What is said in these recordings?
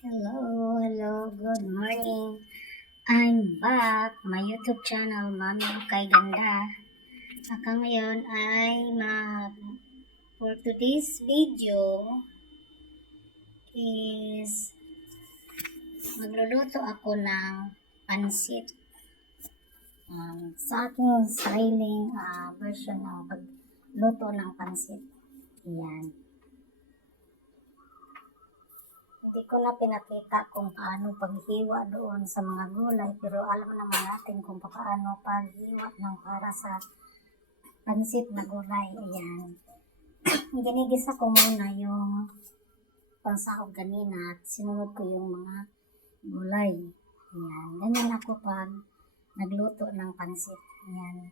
Hello, good morning. I'm back, my YouTube channel, Mami Kay Ganda. Ngayon ay for today's video is magluluto ako ng pansit. Sa aking sariling version ng pagluto ng pansit. Yan. Hindi ko na pinakita kung paano paghiwa doon sa mga gulay, pero alam naman natin kung paano paghiwa ng para sa pansit na gulay. Ayan. Ginigisa ko muna yung pansahog kanina at sinunod ko yung mga gulay. Ayan. Ganyan ako pag nagluto ng pansit. Ayan.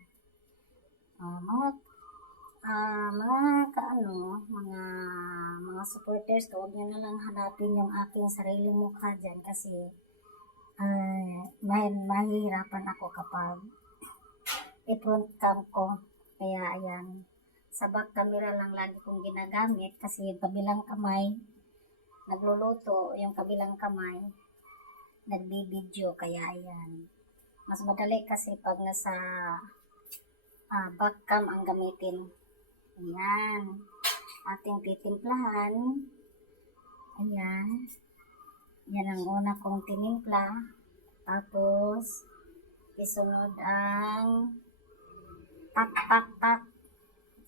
Mga supporters, huwag nyo na lang hanapin yung aking sariling mukha dyan kasi mahihirapan ako kapag i-front cam ko. Kaya ayan, sa back camera lang lagi kong ginagamit kasi yung kabilang kamay nagluluto, yung kabilang kamay nagbibideo. Kaya ayan, mas madali kasi pag nasa back cam ang gamitin. Ayan, ating titimplahan. Ayan, yan ang una kong tinimpla. Tapos isunod ang tak.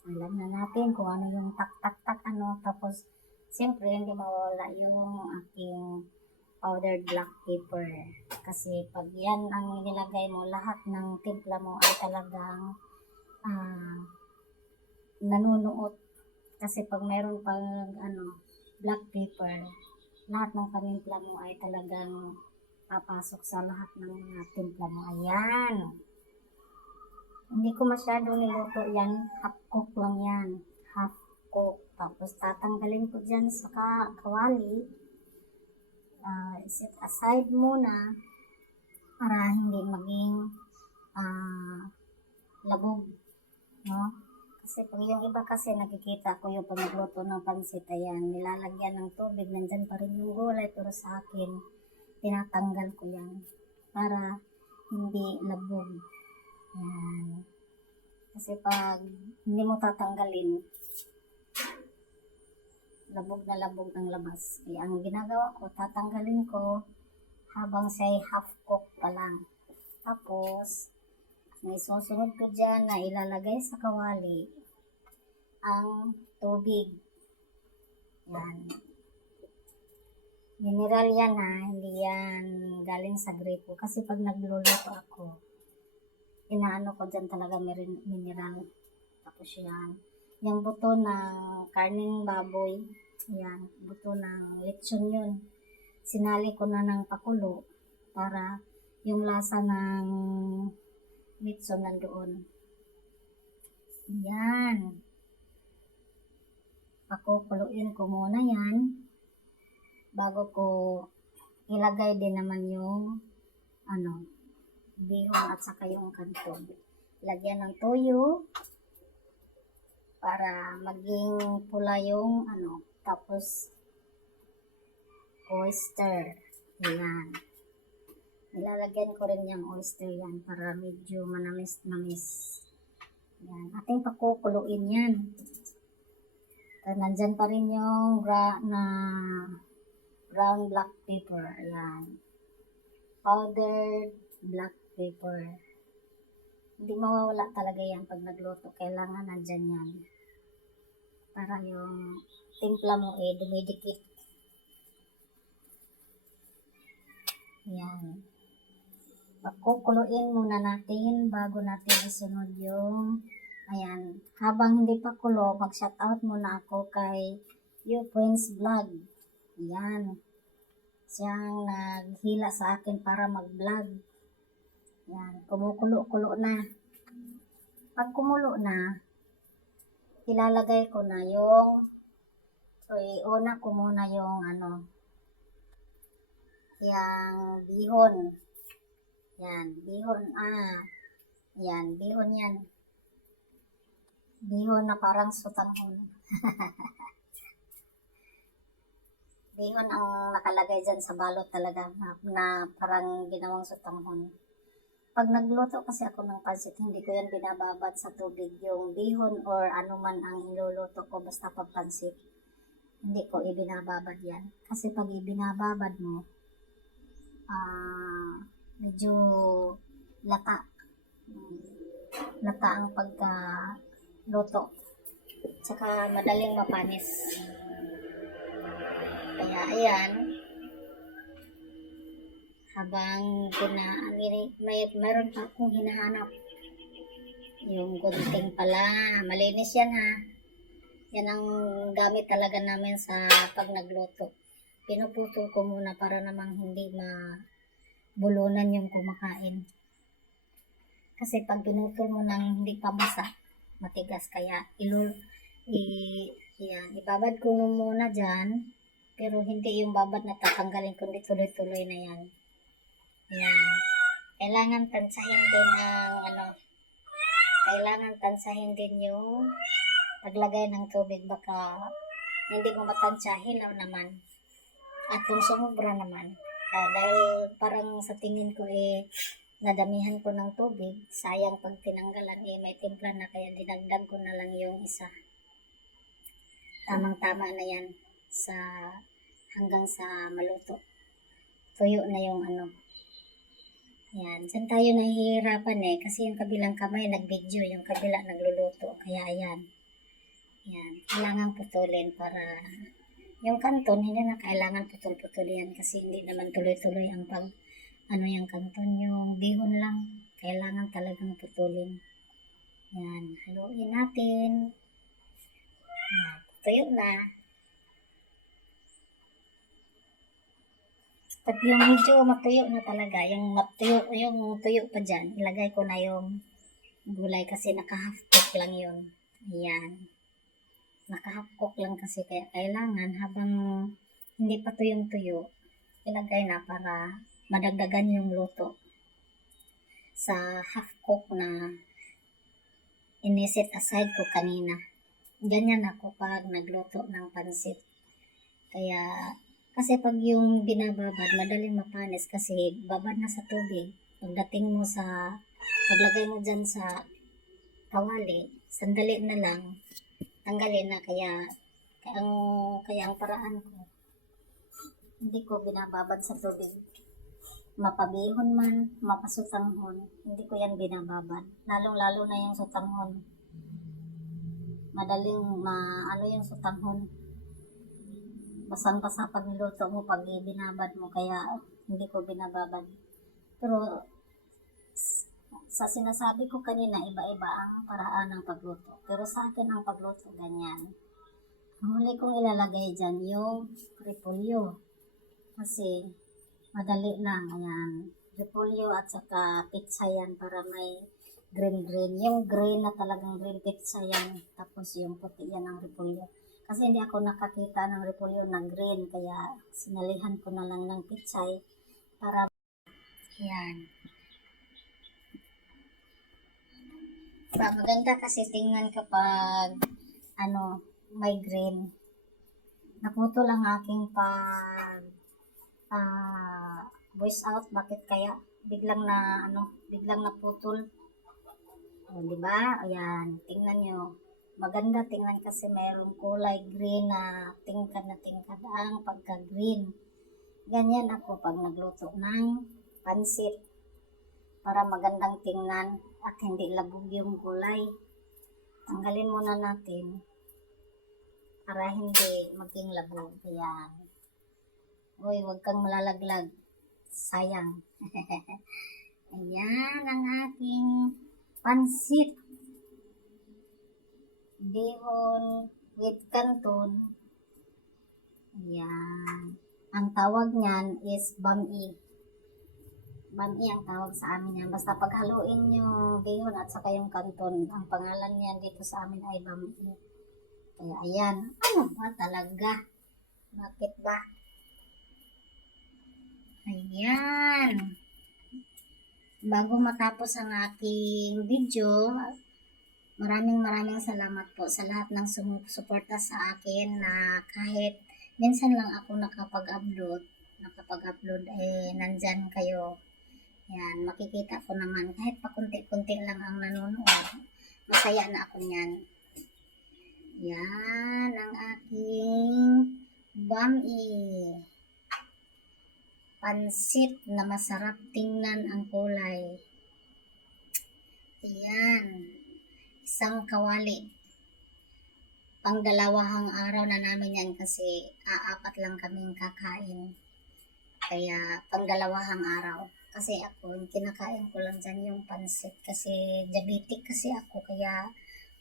Alam na natin kung ano yung tak. Tapos siyempre hindi mawala yung aking powdered black pepper. Kasi pag yan ang nilagay mo, lahat ng timpla mo ay talagang nanunuot. Kasi pag mayroon pang black pepper, lahat ng panimpla mo ay talagang papasok sa lahat ng mga timpla mo. Ayan. Hindi ko masyado niluto yan. Half cook lang yan. Half cook. Tapos tatanggalin ko dyan sa kawali. Set aside muna para hindi maging labog. No? Kasi pag yung iba kasi nakikita ko yung pagluto ng pansit, ayan, nilalagyan ng tubig, nandyan pa rin yung gulay, pero sa akin, tinatanggal ko yan para hindi labog. Ayan. Kasi pag hindi mo tatanggalin, labog na labog ng labas. Kaya ang ginagawa ko, tatanggalin ko habang siya'y half cook pa lang. Tapos, may susunod ko dyan na ilalagay sa kawali ang tubig. Yan. Mineral yan hindi yan galing sa gripo. Kasi pag nagluluto ako, inaano ko dyan talaga mineral. Tapos yan. Yung buto ng karning baboy, yan, buto ng lechon yun. Sinali ko na ng pakulo para yung lasa ng lechon nandoon. Yan. Pakukuluin ko muna yan bago ko ilagay din naman yung bihon at saka yung kanton. Lagyan ng toyo para maging pula yung tapos oyster. Ayan. Nilalagyan ko rin yung oyster yan para medyo manamis-namis. Ayan. Ating pakukuluin yan. Nandyan pa rin yung brown black pepper. Ayan. Powdered black pepper. Hindi mawawala talaga yan pag nagluto. Kailangan nandyan yan. Para yung timpla mo dumidikit. Ayan. Pakukuluin muna natin bago natin isunod yung ayan. Habang hindi pa kulo, mag-shoutout muna ako kay You Prince Vlog. Ayan. Siyang naghila sa akin para mag-vlog. Ayan. Kumukulo-kulo na. Pag kumulo na, ilalagay ko na yung una ko muna yung yung bihon. Yan, bihon. Yan, bihon yan. Bihon na parang sutanghon. Bihon ang nakalagay dyan sa balot talaga na parang ginawang sotanghon. Pag nagluto kasi ako ng pansit, hindi ko yan binababad sa tubig. Yung bihon or anuman ang iluluto ko basta pag pansit. Hindi ko ibinababad yan. Kasi pag ibinababad mo, medyo lata. Lata ang pagkaluto. Tsaka madaling mapanis. Kaya ayan, habang mayroon pa akong hinahanap. Yung gunting pala, malinis yan ha. Yan ang gamit talaga namin sa pag nagluto. Pinuputol ko muna para namang hindi mabulunan yung kumakain. Kasi pag pinutol mo nang hindi pa basa, matigas. Kaya ibabad ko muna dyan. Pero hindi yung babad na tatanggalin, kundi tuloy-tuloy na yan. Yan. Kailangan tansahin din yung paglagay ng tubig. Baka hindi mo matansya, hilaw naman. At kung sumubra naman. Dahil parang sa tingin ko nadamihan ko ng tubig. Sayang pag tinanggalan may timpla na, kaya dinagdag ko na lang yung isa. Tamang-tama na yan hanggang sa maluto. Tuyo na yung Yan. Diyan tayo nahihirapan kasi yung kabilang kamay nag-video, yung kabila nagluluto. Kaya ayan. Yan. Kailangan putulin para yung kanton, hindi na kailangan putol-putol yan kasi hindi naman tuloy-tuloy ang yung kanton, yung bihon lang. Kailangan talagang putulin. Yan. Haluin natin. Yan. Tuyo na. Pag yung medyo matuyo na talaga, yung tuyo pa dyan, ilagay ko na yung gulay kasi naka-half cook lang yun. Ayan. Naka-half cook lang kasi, kaya kailangan habang hindi pa tuyong-tuyo, ilagay na para madagdagan yung luto. Sa half cook na iniset aside ko kanina. Ganyan ako pag nagluto ng pansit. Kasi pag yung binababad, madaling mapanis kasi babad na sa tubig. Paglagay mo dyan sa kawali, sandali na lang, tanggalin na. Kaya ang paraan ko, hindi ko binababad sa tubig. Mapabihon man, mapasutanghon, hindi ko yan binababad. Lalong-lalo na yung sutanghon. Madaling yung sutanghon. Basang-basa pag niluto mo, pag binabad mo, kaya hindi ko binababad. Pero sa sinasabi ko kanina, iba-iba ang paraan ng pagluto. Pero sa akin ang pagluto ganyan. Ang huli kong ilalagay dyan yung repolyo. Kasi madali lang. Ayan. Repolyo at saka pizza yan para may green. Yung green na talagang green pizza yan. Tapos yung puti yan ang repolyo. Kasi hindi ako nakakita ng repolyo na green, kaya sinalihan ko na lang ng pitsay para yan. Maganda kasi tingnan kapag may green. Naputo lang aking voice out, bakit kaya biglang naputol. Diba? Ayan, tingnan nyo. Maganda tingnan kasi mayroong kulay green na tingkad ang pagka-green. Ganyan ako pag nagluto ng pansit para magandang tingnan at hindi labog yung gulay. Tanggalin muna natin para hindi maging labog. Ayan. Uy, huwag kang malalaglag. Sayang. Ayan ang aking pansit. Bihon with canton. Ayan. Ang tawag niyan is bami. Bami ang tawag sa amin yan. Basta paghaluin yung bihon at saka yung canton, ang pangalan niyan dito sa amin ay bami. Kaya ayan. Ano ba talaga? Bakit ba? Ayan. Bago matapos ang aking video, maraming salamat po sa lahat ng sumusuporta sa akin na kahit minsan lang ako nakapag-upload nandyan kayo. Yan, makikita ko naman kahit pa kunti-kunti lang ang nanonood. Masaya na ako niyan. Yan ang aking bami. Pansit na masarap tingnan ang kulay. Ayan. Isang kawali. Pangdalawahang araw na namin yan kasi aapat lang kaming kakain. Kaya pangdalawahang araw. Kasi ako, kinakain ko lang dyan yung pansit. Kasi diabetic kasi ako. Kaya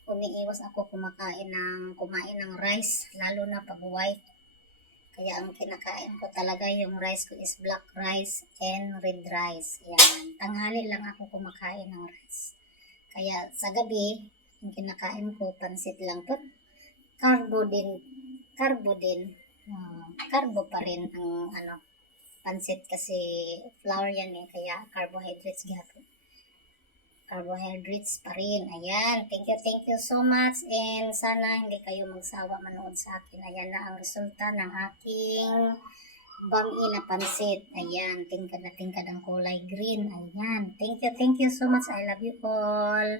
umiiwas ako kumain ng rice. Lalo na pag white. Kaya ang kinakain ko talaga yung rice ko is black rice and red rice. Yan. Tanghali lang ako kumakain ng rice. Kaya sa gabi, yung kinakain ko, pansit lang to. Carbo din. Carbo pa rin ang pansit kasi flour yan kaya carbohydrates gyapon. Carbohydrates pa rin. Ayan. Thank you so much. And sana hindi kayo magsawa manood sa akin. Ayan na ang resulta ng aking bami na pansit. Ayan. Tingkad na tingkad ang kulay green. Ayan. Thank you so much. I love you all.